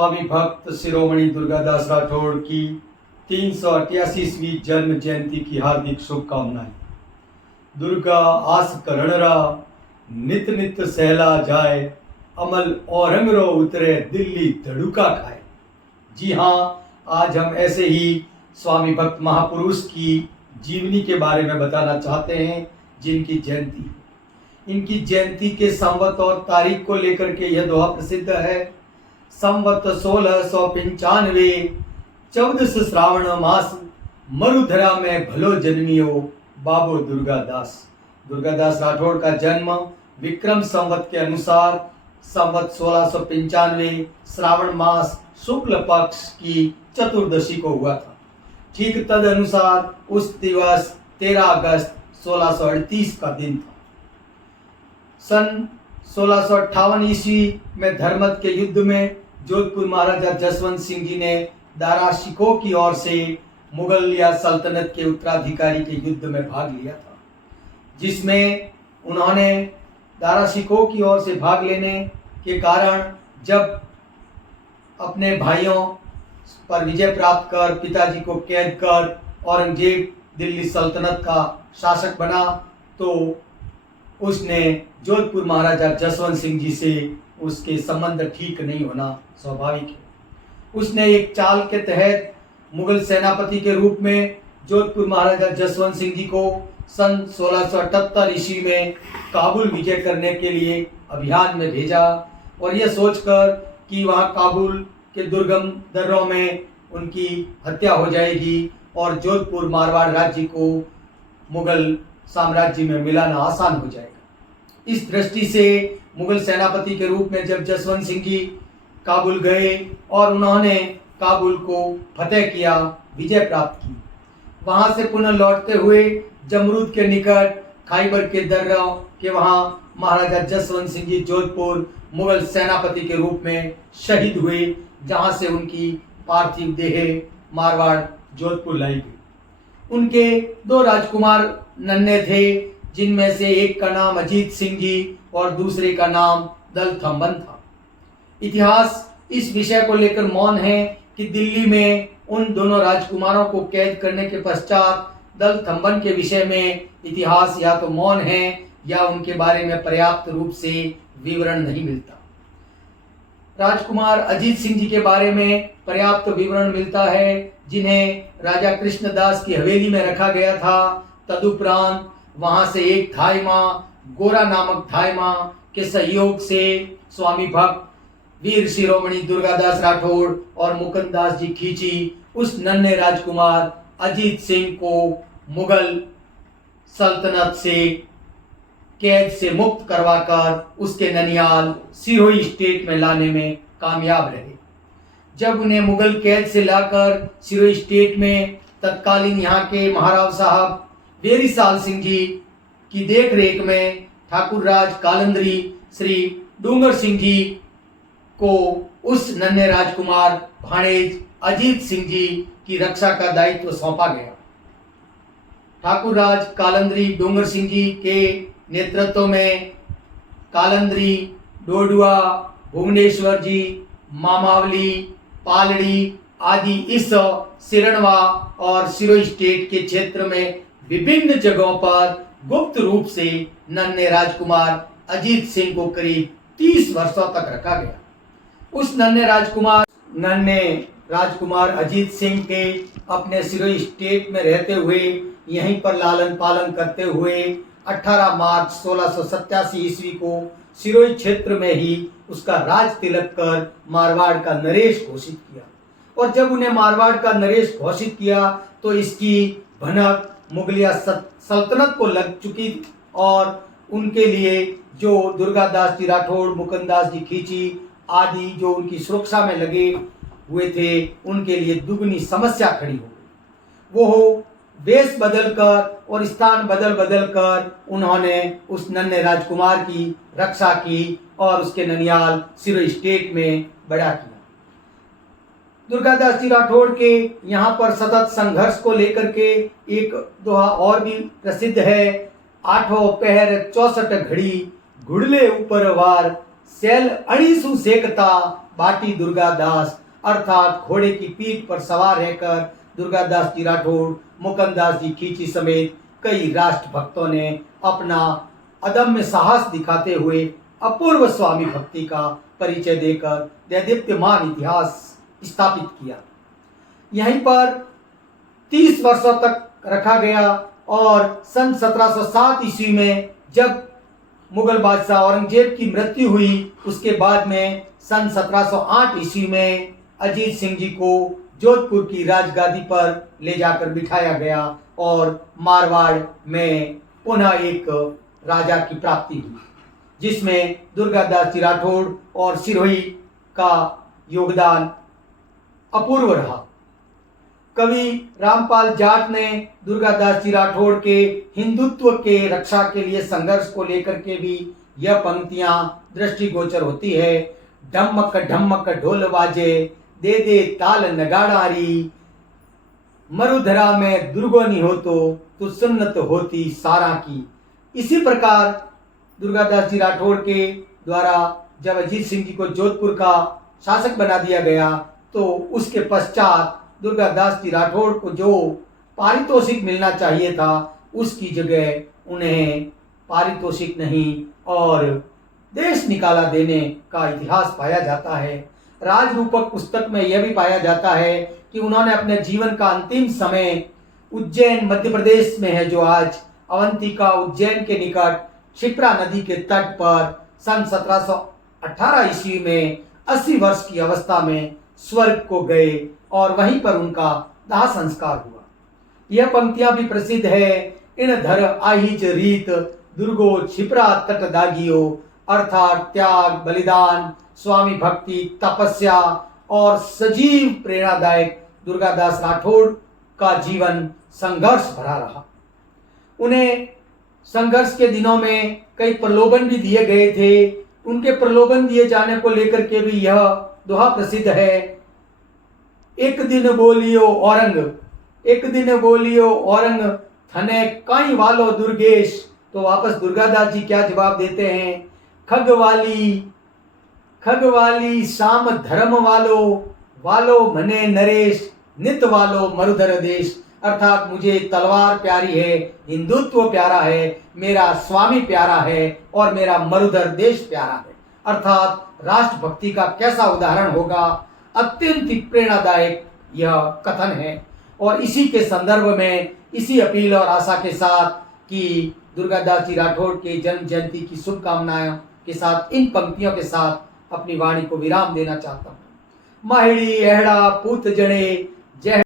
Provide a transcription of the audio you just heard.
स्वामी भक्त शिरोमणि दुर्गादास राठौड़ की 388वीं जन्म जयंती की हार्दिक शुभकामनाएं। दुर्गा आस करणरा नित नित सहला जाए, अमल औरंग रो उतरे दिल्ली धड़ुका खाए। जी हाँ, आज हम ऐसे ही स्वामी भक्त महापुरुष की जीवनी के बारे में बताना चाहते हैं जिनकी जयंती है। इनकी जयंती के संवत और तारीख को लेकर के यह दोहा प्रसिद्ध है। संवत 1695 14 श्रावण मास, मरुधरा में भलो जन्मियो बाबो दुर्गादास। दुर्गादास राठौड़ का जन्म विक्रम संवत के अनुसार संवत 1695 श्रावण मास शुक्ल पक्ष की चतुर्दशी को हुआ था। ठीक तद अनुसार उस दिवस 13 अगस्त 1638 का दिन था। सन 1658 ईस्वी में धर्मत के युद्ध में जोधपुर महाराजा जसवंत सिंह जी ने दारा शिकोह की ओर से मुगलिया सल्तनत के उत्तराधिकारी के युद्ध में भाग लिया था, जिसमें उन्होंने दारा शिकोह की ओर से भाग लेने के कारण जब अपने भाइयों पर विजय प्राप्त कर पिताजी को कैद कर औरंगजेब दिल्ली सल्तनत का शासक बना, तो उसने जोधपुर महाराजा जसवंत सिंह जी से उसके संबंध ठीक नहीं होना स्वाभाविक है। उसने एक चाल के तहत मुगल सेनापति के रूप में जोधपुर महाराजा जसवंत सिंह जी को सन 1678 ईस्वी में काबुल विजय करने के लिए अभियान में भेजा, और यह सोचकर कि वहां काबुल के दुर्गम दर्रों में उनकी हत्या हो जाएगी और जोधपुर मारवाड़ राज्य को मुगल साम्राज्य में मिलाना आसान हो जाएगा। इस दृष्टि से मुगल सेनापति के रूप में जब जसवंत सिंह जी काबुल गए और उन्होंने काबुल को फतेह किया, विजय प्राप्त की, वहां से पुनः लौटते हुए जमरूद के निकट खाइबर के दर्रों के वहां महाराजा जसवंत सिंह जी जोधपुर मुगल सेनापति के रूप में शहीद हुए, जहां से उनकी पार्थिव देह मारवाड़ जोधपुर लाई गई। उनके 2 राजकुमार नन्हे थे, जिनमें से एक का नाम अजीत सिंह जी और दूसरे का नाम दल थम्बन था। इतिहास इस विषय को लेकर मौन है कि दिल्ली में उन दोनों राजकुमारों को कैद करने के पश्चात दल थम्बन के विषय में इतिहास या तो मौन है या उनके बारे में पर्याप्त रूप से विवरण नहीं मिलता। राजकुमार अजीत सिंह जी के बारे में पर्याप्त विवरण मिलता है, जिन्हें राजा कृष्णदास की हवेली में रखा गया था। तदुपरांत वहां से एक थाई माँ, गोरा नामक थाई माँ के सहयोग से स्वामी भक्त वीर शिरोमणि दुर्गादास राठौड़ और मुकुंददास जी खींची उस नन्हे राजकुमार अजीत सिंह को मुगल सल्तनत से कैद से मुक्त करवाकर उसके ननियाल सिरोही स्टेट में लाने में कामयाब रहे। जब उन्हें मुगल कैद से लाकर सिरोही स्टेट में तत्कालीन यहाँ के महाराव साहब वेरी साल सिंह जी की देख रेख में ठाकुर राज कालंदरी श्री डूंगर सिंह जी को उस नन्हे राजकुमार भाणेज अजीत सिंह जी की रक्षा का दायित्व सौंपा गया। ठाकुर राज कालंदरी डूंगर सिंह जी के नेतृत्व में कालंदरी, डोडुआ, भुवनेश्वर जी, मामावली, पालड़ी आदि इस सिरणवा और सिरोही स्टेट के क्षेत्र में विभिन्न जगहों पर गुप्त रूप से नन्हे राजकुमार अजीत सिंह को करीब 30 वर्षों तक रखा गया। उस नन्हे राजकुमार अजीत सिंह के अपने सिरोही स्टेट में रहते हुए यहीं पर लालन पालन करते हुए 18 मार्च 1687 ईस्वी को सिरोही क्षेत्र में ही उसका राज तिलक कर मारवाड़ का नरेश घोषित किया। और जब उन्हें मारवाड़ का नरेश घोषित किया तो इसकी भनक मुगलिया सल्तनत को लग चुकी और उनके लिए जो दुर्गादास जी राठौड़, मुकुंददास जी खींची आदि जो उनकी सुरक्षा में लगे हुए थे, उनके लिए दुगनी समस्या खड़ी हो गई। वो वेश बदलकर और स्थान बदल कर उन्होंने उस नन्हे राजकुमार की रक्षा की और उसके ननियाल सिरोही स्टेट में बड़ा किया। दुर्गादास जी राठौड़ के यहाँ पर सतत संघर्ष को लेकर के एक दोहा और भी प्रसिद्ध है। 8 पहर 64 घड़ी, घुड़ले ऊपर वार, सेल अणीसु सेकता बाटी दुर्गादास, अर्थात घोड़े की पीठ पर सवार रहकर दुर्गादास जी राठौड़, मुकुंदास जी खींची समेत कई राष्ट्रभक्तों ने अपना अदम्य साहस दिखाते हुए अपूर्व स्वामी भक्ति का परिचय देकर दैदीप्यमान इतिहास स्थापित किया। यहीं पर 30 वर्षों तक रखा गया और सन 1707 ईस्वी में जब मुगल बादशाह औरंगजेब की मृत्यु हुई, उसके बाद में सन 1708 ईस्वी में अजीत सिंह जी को जोधपुर की राजगादी पर ले जाकर बिठाया गया और मारवाड़ में पुनः एक राजा की प्राप्ति हुई, जिसमें दुर्गादास जी राठौड़ और सिरोही का योगदान अपूर्व रहा। कवि रामपाल जाट ने दुर्गादास जी राठौड़ के हिंदुत्व के रक्षा के लिए संघर्ष को लेकर के भी यह पंक्तियां दृष्टिगोचर होती है। ढमक ढमक ढोल बाजे, दे दे ताल नगाड़ारी, मरुधरा में दुर्गोनी हो तो सुन्नत होती सारा की। इसी प्रकार दुर्गादास जी राठौड़ के द्वारा जब अजीत सिंह जी को जोधपुर का शासक बना दिया गया, तो उसके पश्चात दुर्गादास जी राठौड़ को जो पारितोषिक मिलना चाहिए था, उसकी जगह उन्हें पारितोषिक नहीं और देश निकाला देने का इतिहास पाया जाता है। राजरूपक पुस्तक में यह भी पाया जाता है कि उन्होंने अपने जीवन का अंतिम समय उज्जैन मध्य प्रदेश में है, जो आज अवंतिका उज्जैन के निकट क्षिप्रा नदी के तट पर सन 1718 ईस्वी में 80 वर्ष की अवस्था में स्वर्ग को गए और वहीं पर उनका दाह संस्कार हुआ। यह पंक्तियां भी प्रसिद्ध है। इन धर आहिज रीत दुर्गो क्षिप्रा तट दागियो, अर्थात त्याग, बलिदान, स्वामी भक्ति, तपस्या और सजीव प्रेरणादायक दुर्गादास राठौड़ का जीवन संघर्ष भरा रहा। उन्हें संघर्ष के दिनों में कई प्रलोभन भी दिए गए थे। उनके प्रलोभन दिए जाने को लेकर के भी यह दोहा प्रसिद्ध है। एक दिन बोलियो औरंग, एक दिन बोलियो औरंग, थने काई वालो दुर्गेश। तो वापस दुर्गादास जी क्या जवाब देते हैं? खग वाली शाम धर्म वालो मने नरेश, नित वालो मरुधर देश। अर्थात मुझे तलवार प्यारी है, हिंदुत्व प्यारा है, मेरा स्वामी प्यारा है और मेरा मरुधर देश प्यारा है। अर्थात राष्ट्रभक्ति का कैसा उदाहरण होगा, अत्यंत प्रेरणादायक यह कथन है। और इसी के संदर्भ में, इसी अपील और आशा के साथ कि दुर्गादास जी राठौड़ के जन्म जयंती की शुभकामनाओं के साथ, इन पंक्तियों के साथ अपनी वाणी को विराम देना चाहता हूँ। माहिड़ी एहड़ा पूत जड़े, जय